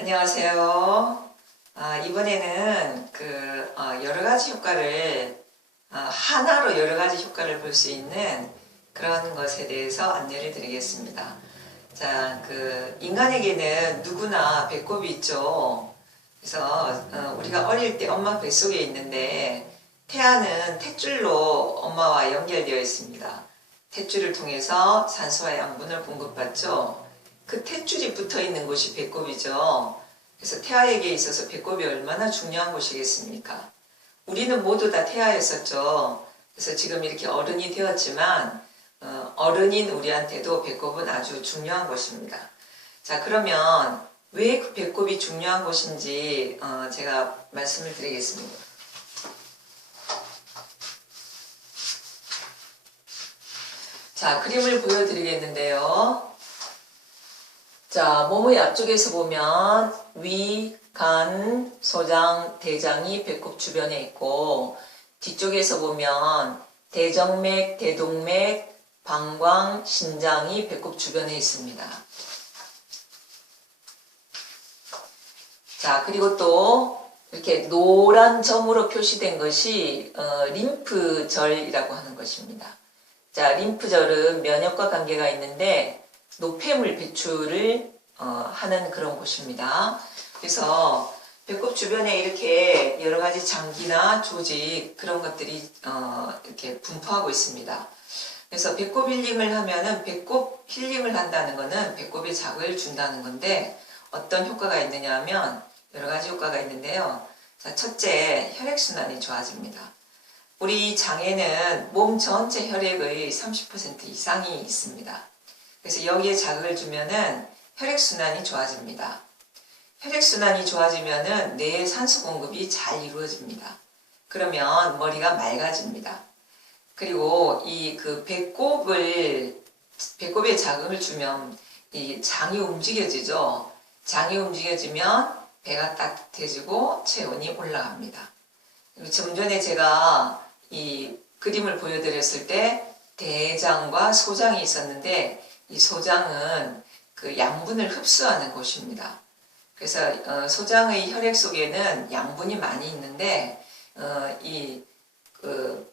안녕하세요. 이번에는 여러 가지 효과를, 하나로 여러 가지 효과를 볼 수 있는 그런 것에 대해서 안내를 드리겠습니다. 자, 인간에게는 누구나 배꼽이 있죠. 그래서, 우리가 어릴 때 엄마 뱃속에 있는데, 태아는 탯줄로 엄마와 연결되어 있습니다. 탯줄을 통해서 산소와 양분을 공급받죠. 그 탯줄이 붙어 있는 곳이 배꼽이죠. 그래서 태아에게 있어서 배꼽이 얼마나 중요한 곳이겠습니까? 우리는 모두 다 태아였었죠. 그래서 지금 이렇게 어른이 되었지만 어른인 우리한테도 배꼽은 아주 중요한 곳입니다. 자, 그러면 왜 그 배꼽이 중요한 곳인지 제가 말씀을 드리겠습니다. 자, 그림을 보여드리겠는데요. 자, 몸의 앞쪽에서 보면 위, 간, 소장, 대장이 배꼽 주변에 있고, 뒤쪽에서 보면 대정맥, 대동맥, 방광, 신장이 배꼽 주변에 있습니다. 자, 그리고 또 이렇게 노란 점으로 표시된 것이 림프절이라고 하는 것입니다. 자, 림프절은 면역과 관계가 있는데 노폐물 배출을 하는 그런 곳입니다. 그래서 배꼽 주변에 이렇게 여러 가지 장기나 조직 그런 것들이 이렇게 분포하고 있습니다. 그래서 배꼽 힐링을 하면은 배꼽 힐링을 한다는 것은 배꼽에 자극을 준다는 건데 어떤 효과가 있느냐 하면 여러 가지 효과가 있는데요. 자, 첫째, 혈액순환이 좋아집니다. 우리 장에는 몸 전체 혈액의 30% 이상이 있습니다. 그래서 여기에 자극을 주면은 혈액순환이 좋아집니다. 혈액순환이 좋아지면은 뇌의 산소 공급이 잘 이루어집니다. 그러면 머리가 맑아집니다. 그리고 배꼽에 자극을 주면 이 장이 움직여지죠. 장이 움직여지면 배가 따뜻해지고 체온이 올라갑니다. 좀 전에 제가 이 그림을 보여드렸을 때 대장과 소장이 있었는데 이 소장은 그 양분을 흡수하는 곳입니다. 그래서 소장의 혈액 속에는 양분이 많이 있는데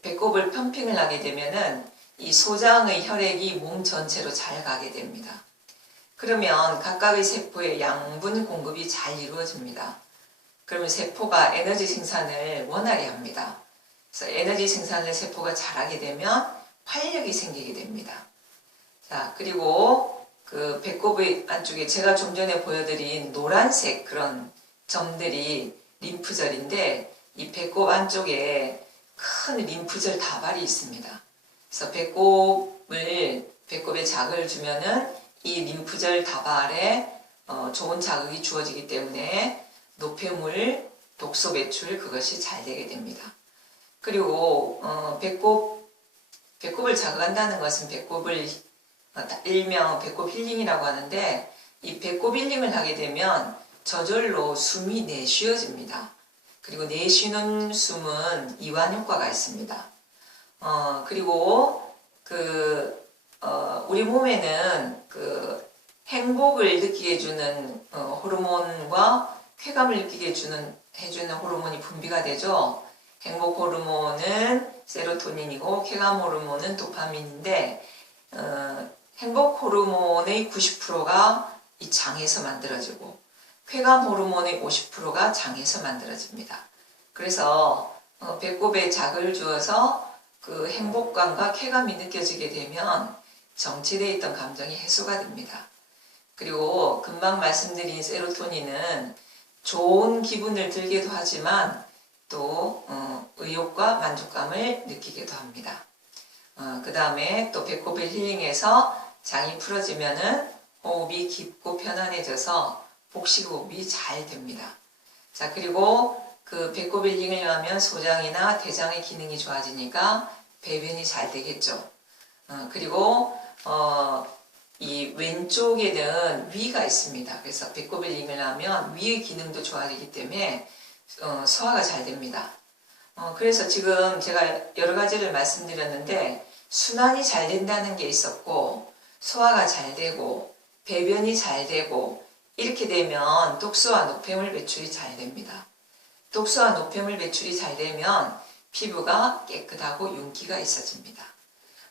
배꼽을 펌핑을 하게 되면은 이 소장의 혈액이 몸 전체로 잘 가게 됩니다. 그러면 각각의 세포에 양분 공급이 잘 이루어집니다. 그러면 세포가 에너지 생산을 원활히 합니다. 그래서 에너지 생산을 세포가 잘하게 되면 활력이 생기게 됩니다. 자, 그리고 그 배꼽의 안쪽에 제가 좀 전에 보여드린 노란색 그런 점들이 림프절인데 이 배꼽 안쪽에 큰 림프절 다발이 있습니다. 그래서 배꼽에 자극을 주면은 이 림프절 다발에 좋은 자극이 주어지기 때문에 노폐물, 독소 배출 그것이 잘 되게 됩니다. 그리고 배꼽을 자극한다는 것은 일명 배꼽 힐링이라고 하는데 이 배꼽 힐링을 하게 되면 저절로 숨이 내쉬어집니다. 그리고 내쉬는 숨은 이완 효과가 있습니다. 그리고 우리 몸에는 행복을 느끼게 해주는 호르몬과 쾌감을 느끼게 해주는 호르몬이 분비가 되죠. 행복 호르몬은 세로토닌이고 쾌감 호르몬은 도파민인데 행복 호르몬의 90%가 이 장에서 만들어지고 쾌감 호르몬의 50%가 장에서 만들어집니다. 그래서 배꼽에 자극을 주어서 그 행복감과 쾌감이 느껴지게 되면 정체되어 있던 감정이 해소가 됩니다. 그리고 금방 말씀드린 세로토닌은 좋은 기분을 들게도 하지만 또 의욕과 만족감을 느끼기도 합니다. 그 다음에 또 배꼽을 힐링해서 장이 풀어지면은 호흡이 깊고 편안해져서 복식호흡이 잘 됩니다. 자, 그리고 그 배꼽 힐링을 하면 소장이나 대장의 기능이 좋아지니까 배변이 잘 되겠죠. 그리고 이 왼쪽에는 위가 있습니다. 그래서 배꼽 힐링을 하면 위의 기능도 좋아지기 때문에 소화가 잘 됩니다. 그래서 지금 제가 여러 가지를 말씀드렸는데 순환이 잘 된다는 게 있었고 소화가 잘 되고 배변이 잘 되고 이렇게 되면 독소와 노폐물 배출이 잘 됩니다. 독소와 노폐물 배출이 잘 되면 피부가 깨끗하고 윤기가 있어집니다.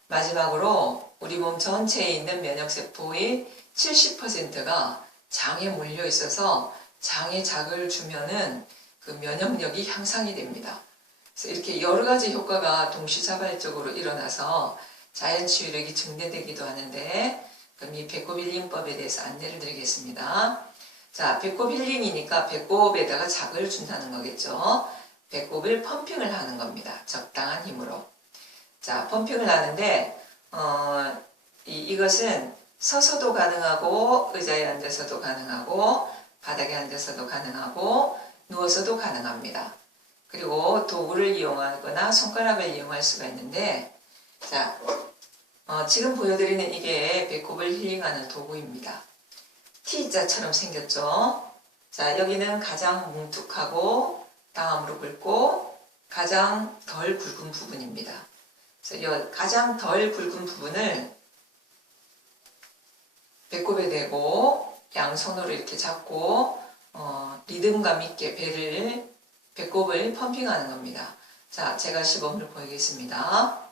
마지막으로 우리 몸 전체에 있는 면역세포의 70%가 장에 몰려 있어서 장에 자극을 주면은 그 면역력이 향상이 됩니다. 그래서 이렇게 여러 가지 효과가 동시자발적으로 일어나서 자연치유력이 증대되기도 하는데, 그럼 이 배꼽 힐링법에 대해서 안내를 드리겠습니다. 자, 배꼽 힐링이니까 배꼽에다가 자극을 준다는 거겠죠. 배꼽을 펌핑을 하는 겁니다. 적당한 힘으로. 자, 펌핑을 하는데 이것은 서서도 가능하고 의자에 앉아서도 가능하고 바닥에 앉아서도 가능하고 누워서도 가능합니다. 그리고 도구를 이용하거나 손가락을 이용할 수가 있는데, 자, 지금 보여드리는 이게 배꼽을 힐링하는 도구입니다. T자처럼 생겼죠. 자, 여기는 가장 뭉툭하고 다음으로 굵고 가장 덜 굵은 부분입니다. 그래서 이 가장 덜 굵은 부분을 배꼽에 대고 양손으로 이렇게 잡고 리듬감 있게 배꼽을 펌핑하는 겁니다. 자, 제가 시범을 보이겠습니다.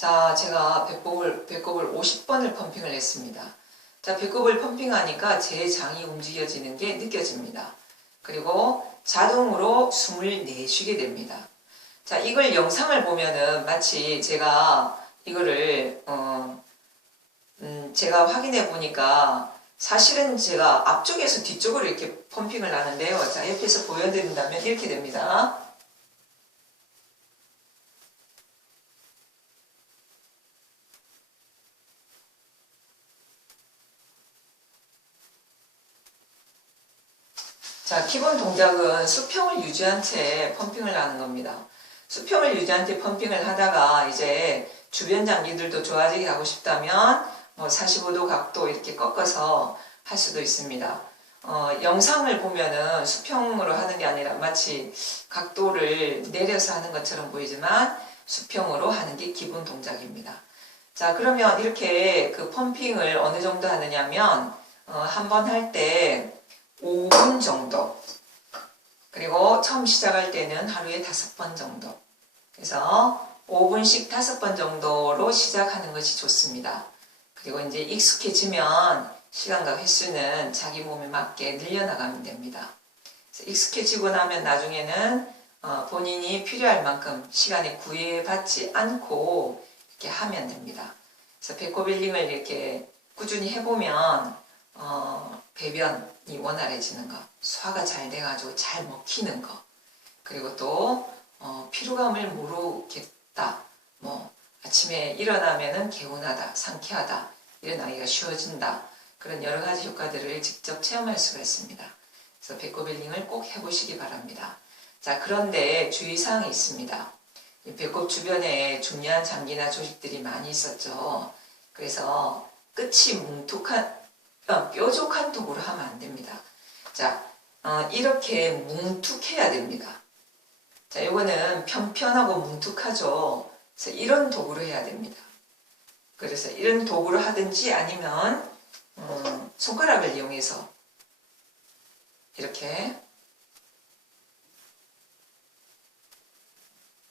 자, 제가 배꼽을 50번을 펌핑을 했습니다. 자, 배꼽을 펌핑하니까 제 장이 움직여지는 게 느껴집니다. 그리고 자동으로 숨을 내쉬게 됩니다. 자, 이걸 영상을 보면은 마치 제가 이거를 제가 확인해 보니까 사실은 제가 앞쪽에서 뒤쪽으로 이렇게 펌핑을 하는데요. 자, 옆에서 보여드린다면 이렇게 됩니다. 자, 기본 동작은 수평을 유지한 채 펌핑을 하는 겁니다. 수평을 유지한 채 펌핑을 하다가 이제 주변 장기들도 좋아지게 하고 싶다면 45도 각도 이렇게 꺾어서 할 수도 있습니다. 영상을 보면은 수평으로 하는 게 아니라 마치 각도를 내려서 하는 것처럼 보이지만 수평으로 하는 게 기본 동작입니다. 자, 그러면 이렇게 그 펌핑을 어느 정도 하느냐면 한 번 할 때 5분 정도, 그리고 처음 시작할 때는 하루에 5번 정도, 그래서 5분씩 5번 정도로 시작하는 것이 좋습니다. 그리고 이제 익숙해지면 시간과 횟수는 자기 몸에 맞게 늘려나가면 됩니다. 그래서 익숙해지고 나면 나중에는 본인이 필요할 만큼 시간에 구애받지 않고 이렇게 하면 됩니다. 그래서 배꼽 힐링을 이렇게 꾸준히 해보면 배변이 원활해지는 거, 소화가 잘 돼가지고 잘 먹히는 거, 그리고 또 피로감을 모르겠다, 아침에 일어나면은 개운하다, 상쾌하다, 일어나기가 쉬워진다, 그런 여러 가지 효과들을 직접 체험할 수가 있습니다. 그래서 배꼽 힐링을 꼭 해보시기 바랍니다. 자, 그런데 주의사항이 있습니다. 배꼽 주변에 중요한 장기나 조직들이 많이 있었죠. 그래서 끝이 뭉툭한 뾰족한 도구로 하면 안 됩니다. 자, 이렇게 뭉툭해야 됩니다. 자, 이거는 편편하고 뭉툭하죠. 그래서 이런 도구로 해야 됩니다. 그래서 이런 도구로 하든지 아니면 손가락을 이용해서 이렇게,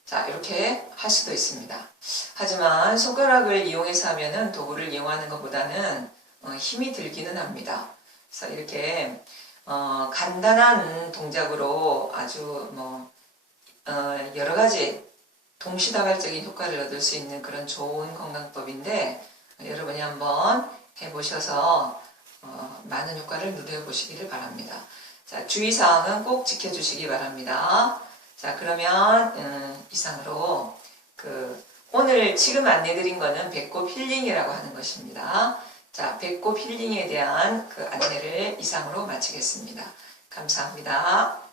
자, 이렇게 할 수도 있습니다. 하지만 손가락을 이용해서 하면은 도구를 이용하는 것보다는 힘이 들기는 합니다. 그래서 이렇게 간단한 동작으로 아주 여러 가지 동시다발적인 효과를 얻을 수 있는 그런 좋은 건강법인데 여러분이 한번 해보셔서 많은 효과를 누려보시기를 바랍니다. 자, 주의사항은 꼭 지켜주시기 바랍니다. 자, 그러면 이상으로 오늘 지금 안내드린 거는 배꼽 힐링이라고 하는 것입니다. 자, 배꼽 힐링에 대한 안내를 이상으로 마치겠습니다. 감사합니다.